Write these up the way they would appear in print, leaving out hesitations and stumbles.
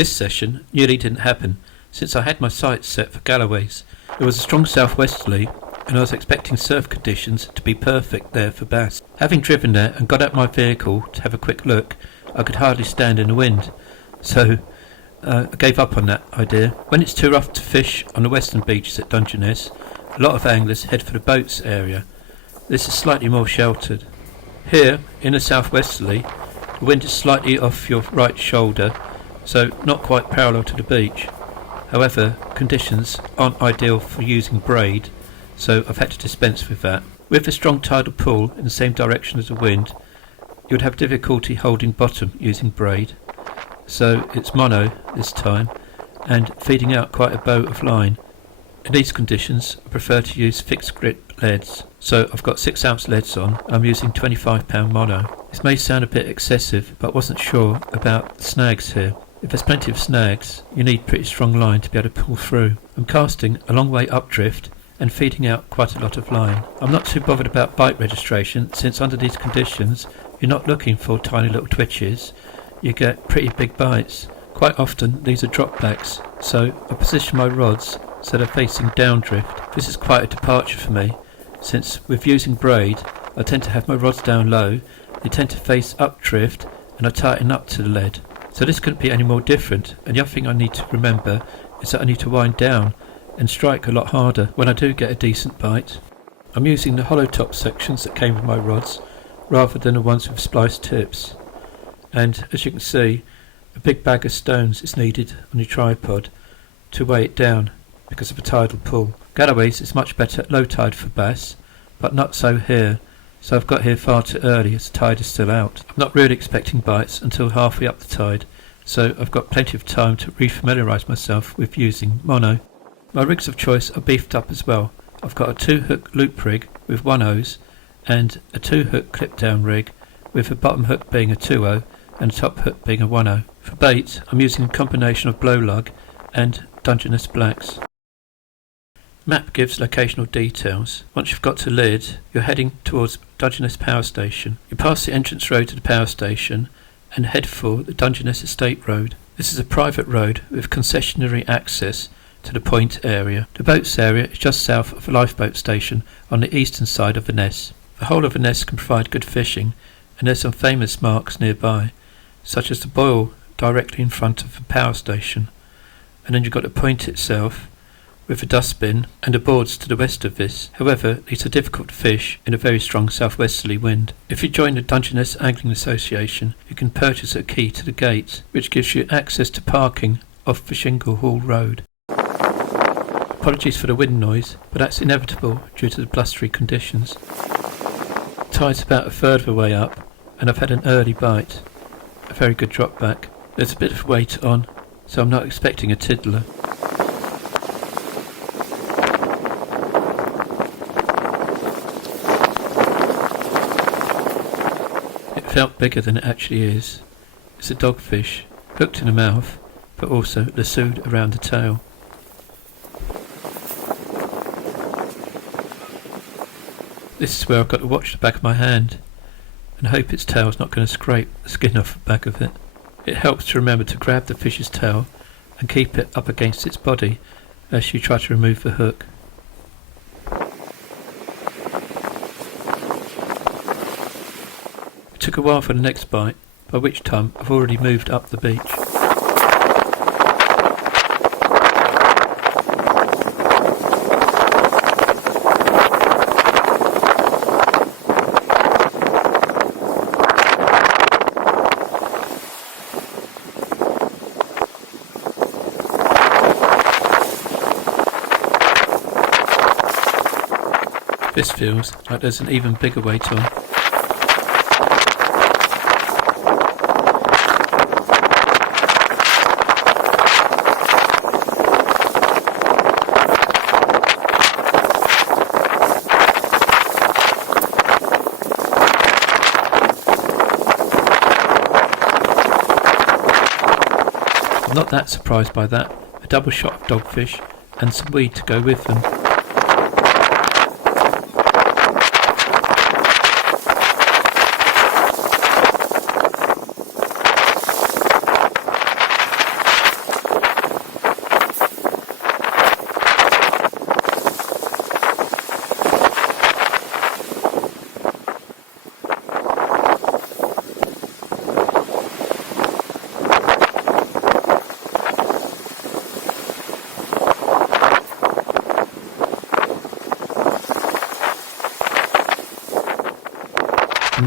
This session nearly didn't happen, since I had my sights set for Galloways. There was a strong south-westerly, and I was expecting surf conditions to be perfect there for bass. Having driven there and got out my vehicle to have a quick look, I could hardly stand in the wind, so I gave up on that idea. When it's too rough to fish on the western beaches at Dungeness, a lot of anglers head for the boats area. This is slightly more sheltered. Here, in the south-westerly, the wind is slightly off your right shoulder, so not quite parallel to the beach. However, conditions aren't ideal for using braid, so I've had to dispense with that. With a strong tidal pull in the same direction as the wind, you would have difficulty holding bottom using braid. So it's mono this time, and feeding out quite a bow of line. In these conditions, I prefer to use fixed grip leads. So I've got 6 ounce leads on. I'm using 25 pound mono. This may sound a bit excessive, but wasn't sure about the snags here. If there's plenty of snags, you need pretty strong line to be able to pull through. I'm casting a long way updrift and feeding out quite a lot of line. I'm not too bothered about bite registration, since under these conditions you're not looking for tiny little twitches, you get pretty big bites. Quite often these are dropbacks, so I position my rods so they're facing downdrift. This is quite a departure for me, since with using braid I tend to have my rods down low, they tend to face updrift, and I tighten up to the lead. So this couldn't be any more different, and the other thing I need to remember is that I need to wind down and strike a lot harder when I do get a decent bite. I'm using the hollow top sections that came with my rods rather than the ones with spliced tips, and as you can see, a big bag of stones is needed on your tripod to weigh it down because of a tidal pull. Galloways is much better at low tide for bass, but not so here, so I've got here far too early as the tide is still out. I'm not really expecting bites until halfway up the tide, so I've got plenty of time to refamiliarise myself with using mono. My rigs of choice are beefed up as well. I've got a 2-hook loop rig with 1 hose and a 2-hook clip down rig with the bottom hook being a 2-0 and the top hook being a 1-0. For bait, I'm using a combination of blow lug and Dungeness blacks. Map gives locational details. Once you've got to Lydd, you're heading towards Dungeness Power Station. You pass the entrance road to the power station and head for the Dungeness Estate Road. This is a private road with concessionary access to the point area. The boats area is just south of the lifeboat station on the eastern side of the Ness. The whole of the Ness can provide good fishing, and there's some famous marks nearby, such as the buoy directly in front of the power station, and then you've got the point itself with a dustbin and the boards to the west of this. However, these are difficult to fish in a very strong southwesterly wind. If you join the Dungeness Angling Association, you can purchase a key to the gate, which gives you access to parking off the Shingle Hall Road. Apologies for the wind noise, but that's inevitable due to the blustery conditions. The tide's about a third of the way up, and I've had an early bite. A very good drop back. There's a bit of weight on, so I'm not expecting a tiddler. It felt bigger than it actually is. It's a dogfish, hooked in the mouth, but also lassoed around the tail. This is where I've got to watch the back of my hand and hope its tail's not going to scrape the skin off the back of it. It helps to remember to grab the fish's tail and keep it up against its body as you try to remove the hook. It took a while for the next bite, by which time I've already moved up the beach. This feels like there's an even bigger weight on. I'm not that surprised by that. A double shot of dogfish and some weed to go with them.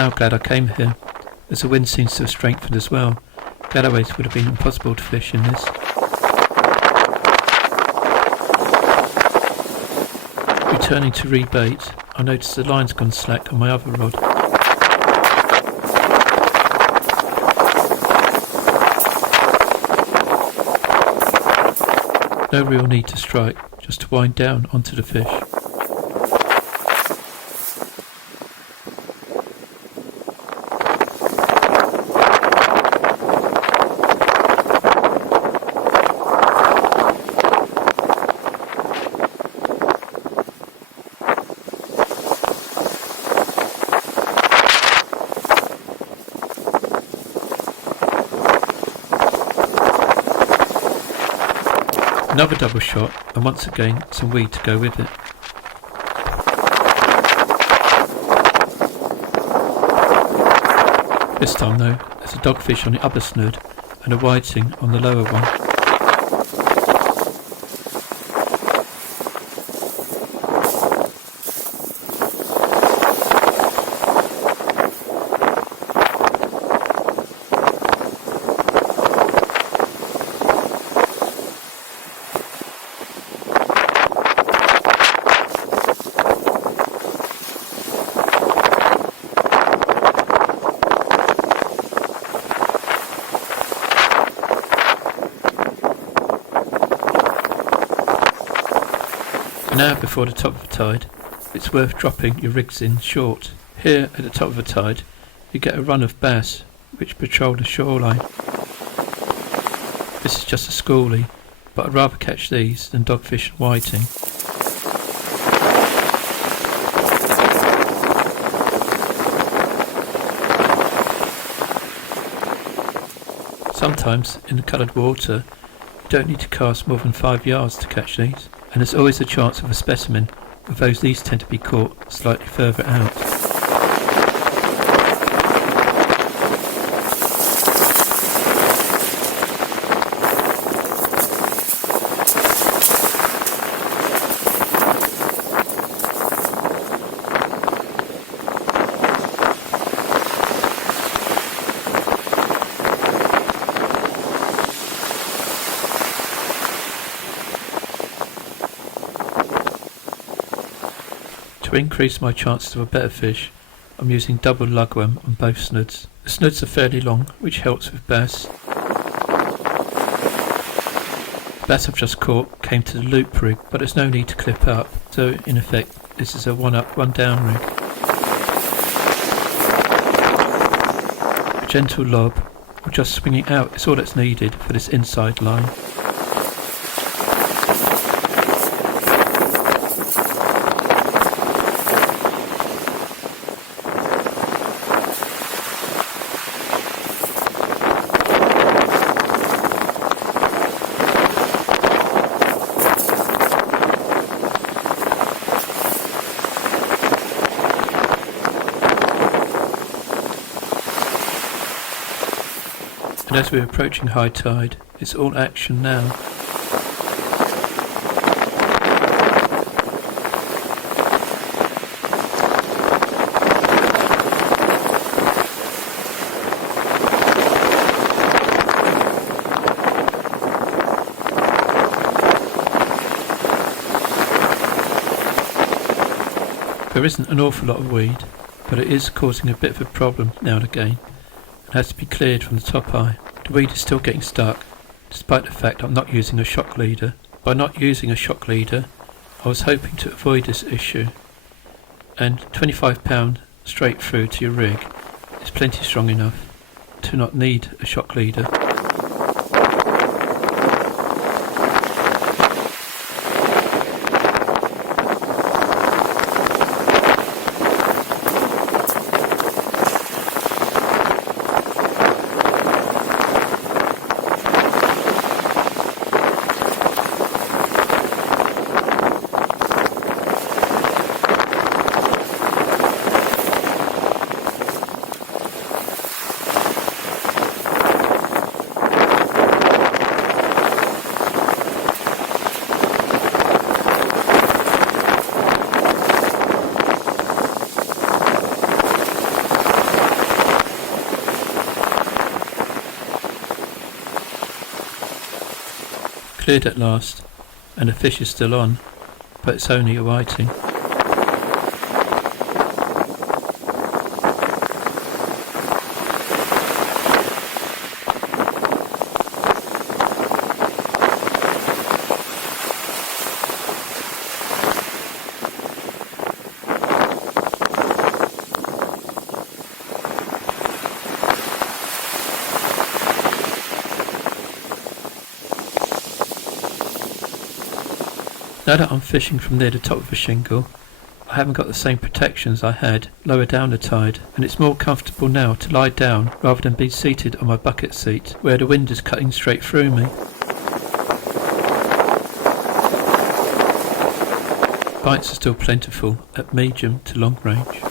now glad I came here, as the wind seems to have strengthened as well. Galloways would have been impossible to fish in this. Returning to rebait, I noticed the line's gone slack on my other rod. No real need to strike, just to wind down onto the fish. Another double shot, and once again some weed to go with it. This time though, there's a dogfish on the upper snood and a whiting on the lower one. Now before the top of the tide, it's worth dropping your rigs in short. Here at the top of the tide, you get a run of bass which patrol the shoreline. This is just a schoolie, but I'd rather catch these than dogfish and whiting. Sometimes in the coloured water, you don't need to cast more than 5 yards to catch these. And there's always a chance of a specimen, although these tend to be caught slightly further out. To increase my chances of a better fish, I'm using double lugworm on both snoods. The snoods are fairly long, which helps with bass. The bass I've just caught came to the loop rig, but there's no need to clip up, so in effect this is a one up, one down rig. A gentle lob, or just swinging out is all that's needed for this inside line. And as we're approaching high tide, it's all action now. There isn't an awful lot of weed, but it is causing a bit of a problem now and again, and has to be cleared from the top eye. The weed is still getting stuck, despite the fact I'm not using a shock leader. By not using a shock leader, I was hoping to avoid this issue, and £25 straight through to your rig is plenty strong enough to not need a shock leader. Cleared at last, and the fish is still on, but it's only a whiting. Now that I'm fishing from near the top of a shingle, I haven't got the same protections I had lower down the tide, and it's more comfortable now to lie down rather than be seated on my bucket seat where the wind is cutting straight through me. Bites are still plentiful at medium to long range.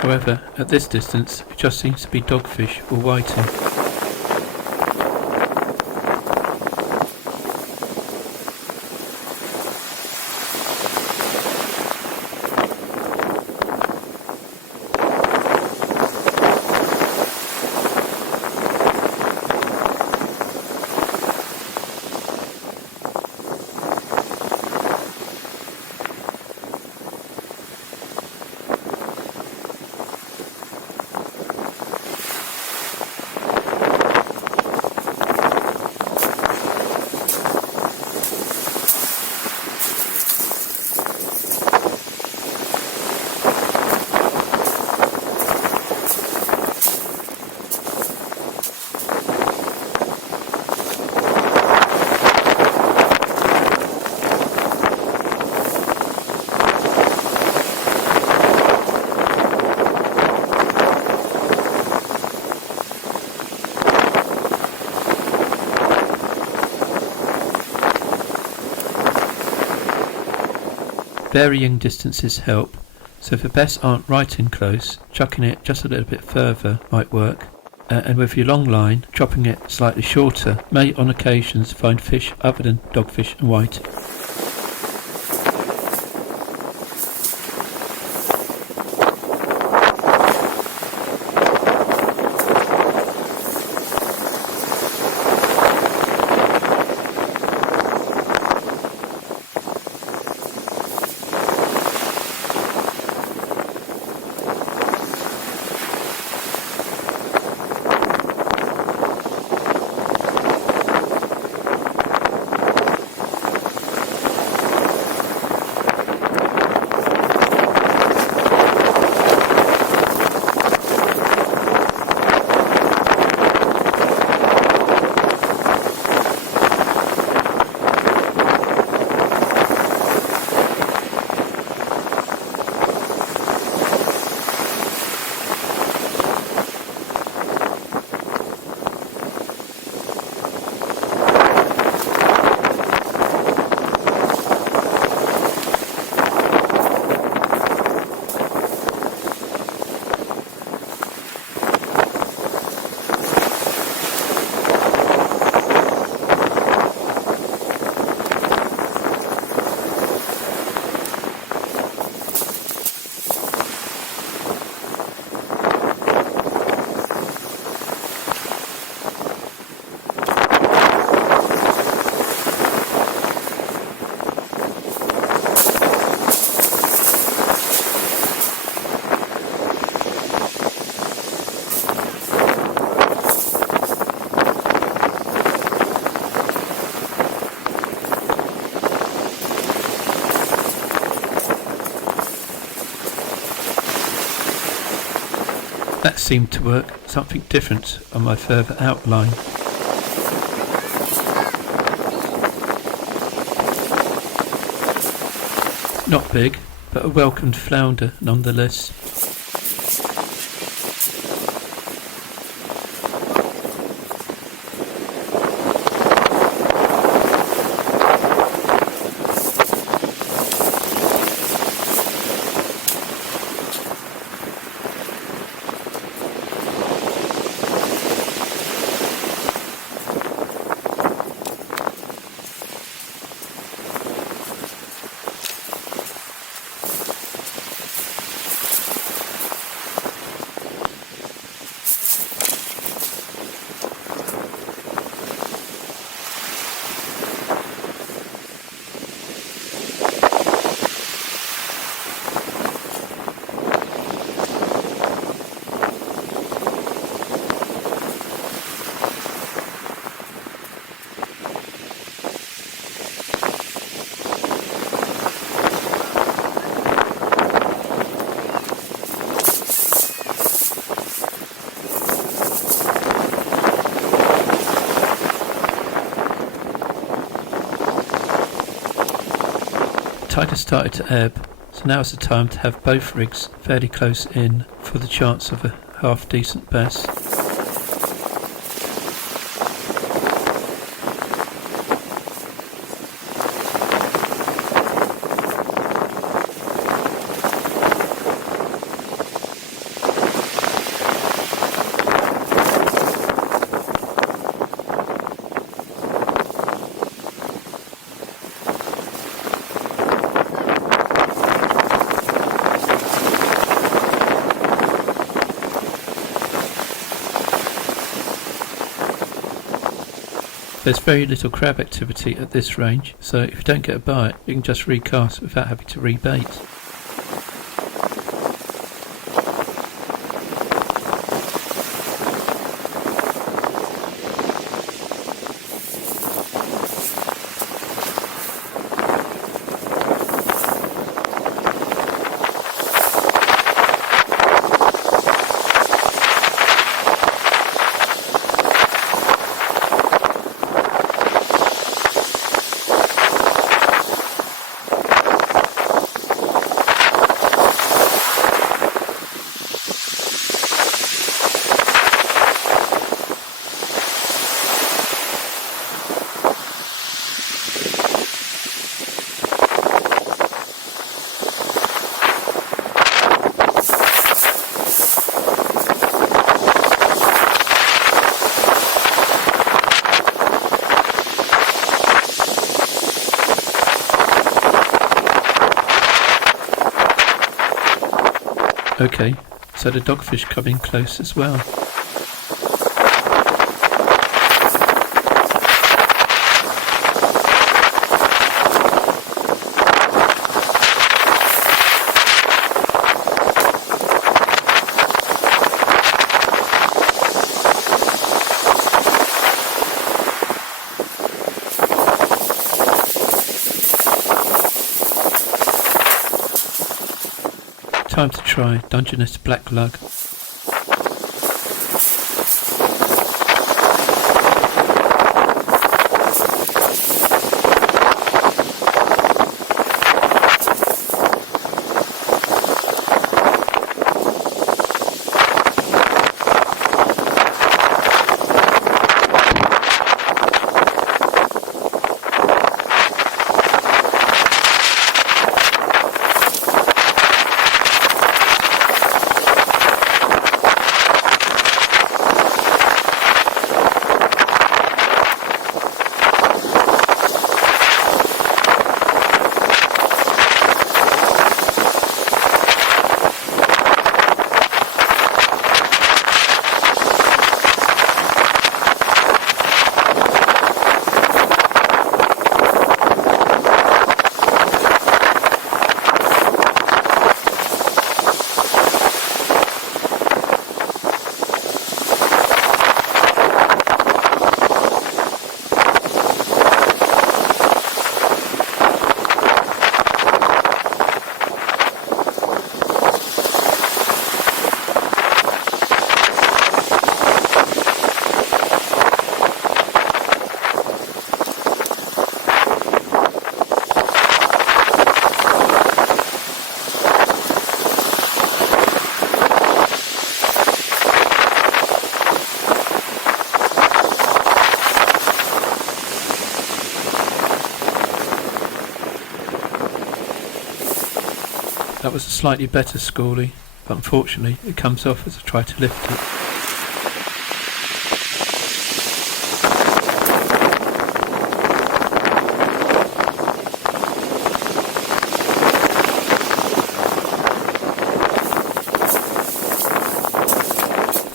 However, at this distance, it just seems to be dogfish or whiting. Varying distances help, so if the bass aren't right in close, chucking it just a little bit further might work, and with your long line, chopping it slightly shorter may on occasions find fish other than dogfish and whiting. That seemed to work something different on my further outline. Not big, but a welcomed flounder nonetheless. The tide has started to ebb, so now is the time to have both rigs fairly close in for the chance of a half decent bass. There's very little crab activity at this range, so if you don't get a bite, you can just recast without having to rebait. Okay, so the dogfish come in close as well. Time to try Dungeness black lug. That was a slightly better schoolie, but unfortunately it comes off as I try to lift it.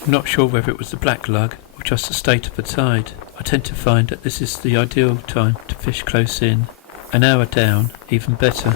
I'm not sure whether it was the black lug or just the state of the tide. I tend to find that this is the ideal time to fish close in. An hour down, even better.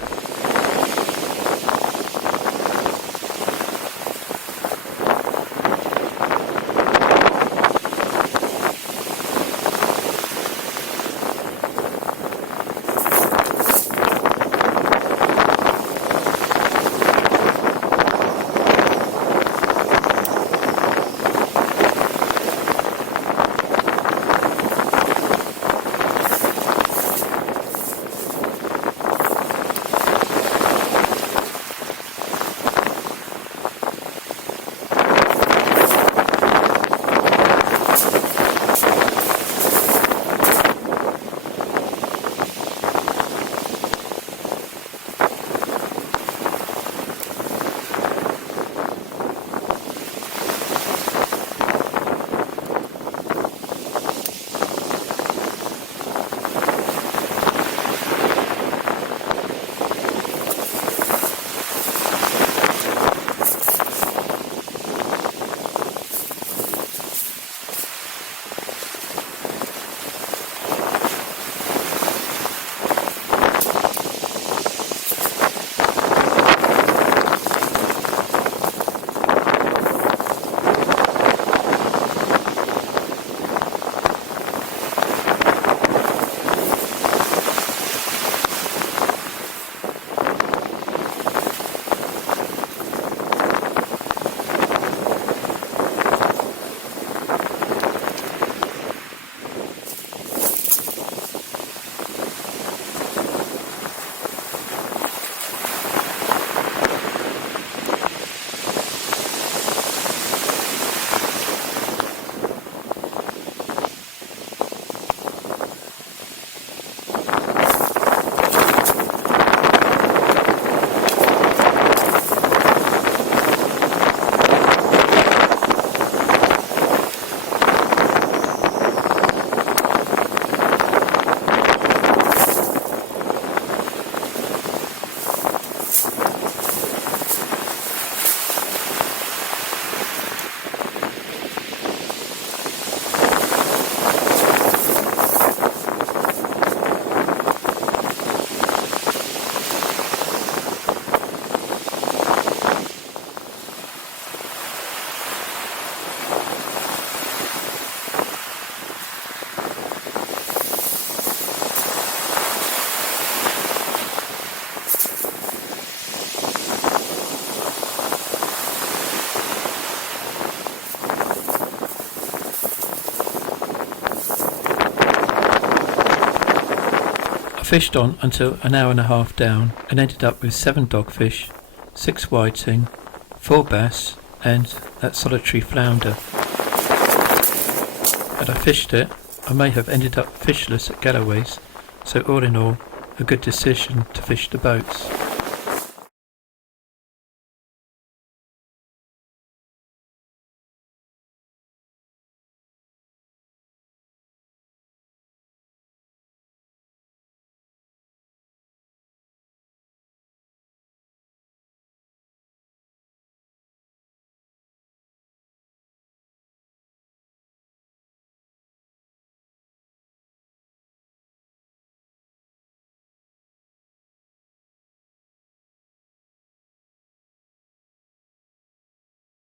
Fished on until an hour and a half down and ended up with 7 dogfish, 6 whiting, 4 bass and that solitary flounder. Had I fished it, I may have ended up fishless at Galloways, so all in all, a good decision to fish the boats.